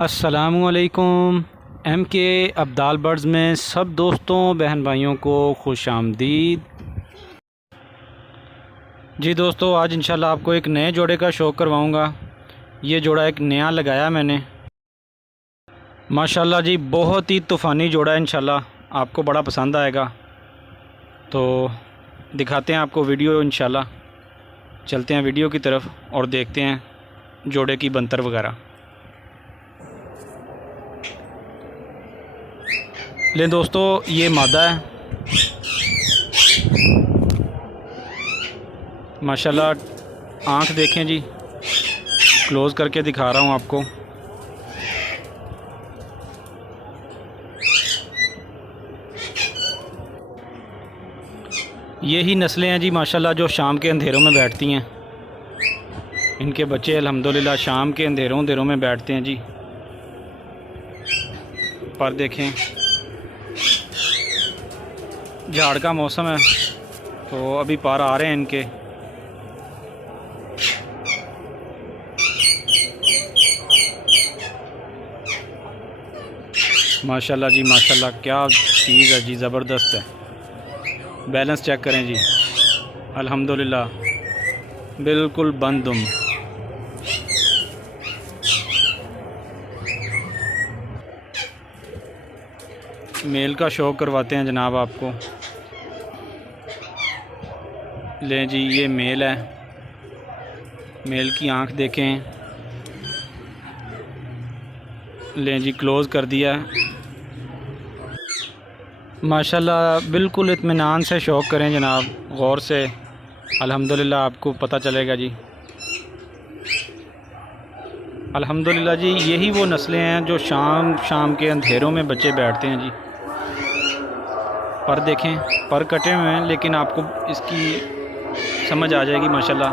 अस्सलामुअलैकुम। एम के अब्दाल बर्ड्स में सब दोस्तों बहन भाइयों को खुश आमदीद। जी दोस्तों, आज इंशाल्लाह आपको एक नए जोड़े का शौक़ करवाऊंगा। ये जोड़ा एक नया लगाया मैंने, माशाल्लाह जी बहुत ही तूफ़ानी जोड़ा है। इंशाल्लाह आपको बड़ा पसंद आएगा। तो दिखाते हैं आपको वीडियो। इंशाल्लाह चलते हैं वीडियो की तरफ और देखते हैं जोड़े की बनतर वगैरह। ले दोस्तों, ये मादा है, माशाल्लाह। आँख देखें जी, क्लोज़ करके दिखा रहा हूँ आपको। यही नस्लें हैं जी माशाल्लाह जो शाम के अंधेरों में बैठती हैं। इनके बच्चे अल्हम्दुलिल्लाह शाम के अंधेरों में बैठते हैं जी। पर देखें, झाड़ का मौसम है तो अभी पर आ रहे हैं इनके। माशाल्लाह जी माशाल्लाह, क्या चीज़ है जी, ज़बरदस्त है। बैलेंस चेक करें जी, अल्हम्दुलिल्लाह बिल्कुल बंद दुम। मेल का शौक़ करवाते हैं जनाब आपको। लें जी, ये मेल है। मेल की आंख देखें। लें जी, क्लोज़ कर दिया। माशाल्लाह बिल्कुल इत्मीनान से शौक़ करें जनाब, गौर से। अल्हम्दुलिल्लाह आपको पता चलेगा जी। अल्हम्दुलिल्लाह जी, यही वो नस्लें हैं जो शाम के अंधेरों में बच्चे बैठते हैं जी। पर देखें, पर कटे हुए हैं लेकिन आपको इसकी समझ आ जाएगी माशाल्लाह।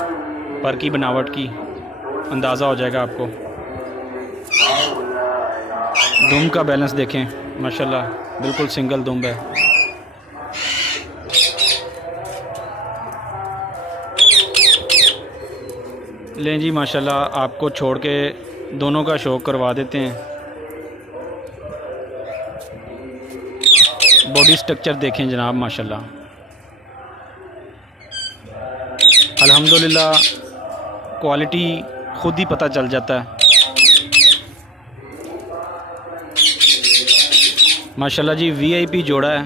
पर की बनावट की अंदाज़ा हो जाएगा आपको। दुम का बैलेंस देखें, माशाल्लाह बिल्कुल सिंगल दुम है। लें जी, माशाल्लाह आपको छोड़ के दोनों का शौक़ करवा देते हैं। बॉडी स्ट्रक्चर देखें जनाब, माशाल्लाह अल्हम्दुलिल्लाह क्वालिटी खुद ही पता चल जाता है। माशाल्लाह जी, वीआईपी जोड़ा है।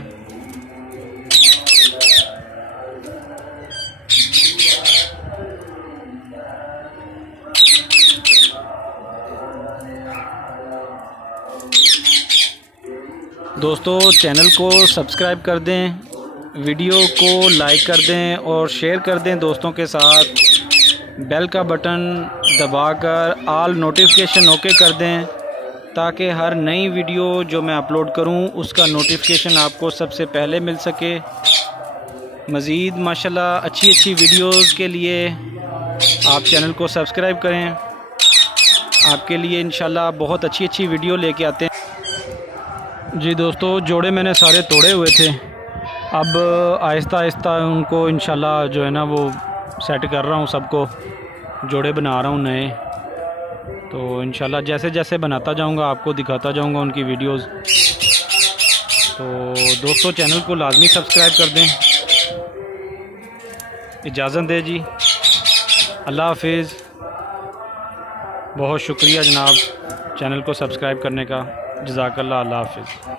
दोस्तों, चैनल को सब्सक्राइब कर दें, वीडियो को लाइक कर दें और शेयर कर दें दोस्तों के साथ। बेल का बटन दबाकर ऑल नोटिफिकेशन ओके कर दें ताकि हर नई वीडियो जो मैं अपलोड करूं उसका नोटिफिकेशन आपको सबसे पहले मिल सके। मज़ीद माशाल्लाह अच्छी वीडियोस के लिए आप चैनल को सब्सक्राइब करें। आपके लिए इंशाल्लाह बहुत अच्छी वीडियो लेके आते हैं जी। दोस्तों, जोड़े मैंने सारे तोड़े हुए थे, अब आहिस्ता आहिस्ता उनको इंशाल्लाह जो है ना वो सेट कर रहा हूँ। सबको जोड़े बना रहा हूँ नए। तो इंशाल्लाह जैसे जैसे बनाता जाऊँगा आपको दिखाता जाऊँगा उनकी वीडियोस। तो दोस्तों, चैनल को लाजमी सब्सक्राइब कर दें। इजाज़त दें जी, अल्लाह हाफिज़। बहुत शुक्रिया जनाब चैनल को सब्सक्राइब करने का। जज़ाकल्लाह, अल्लाह हाफिज़।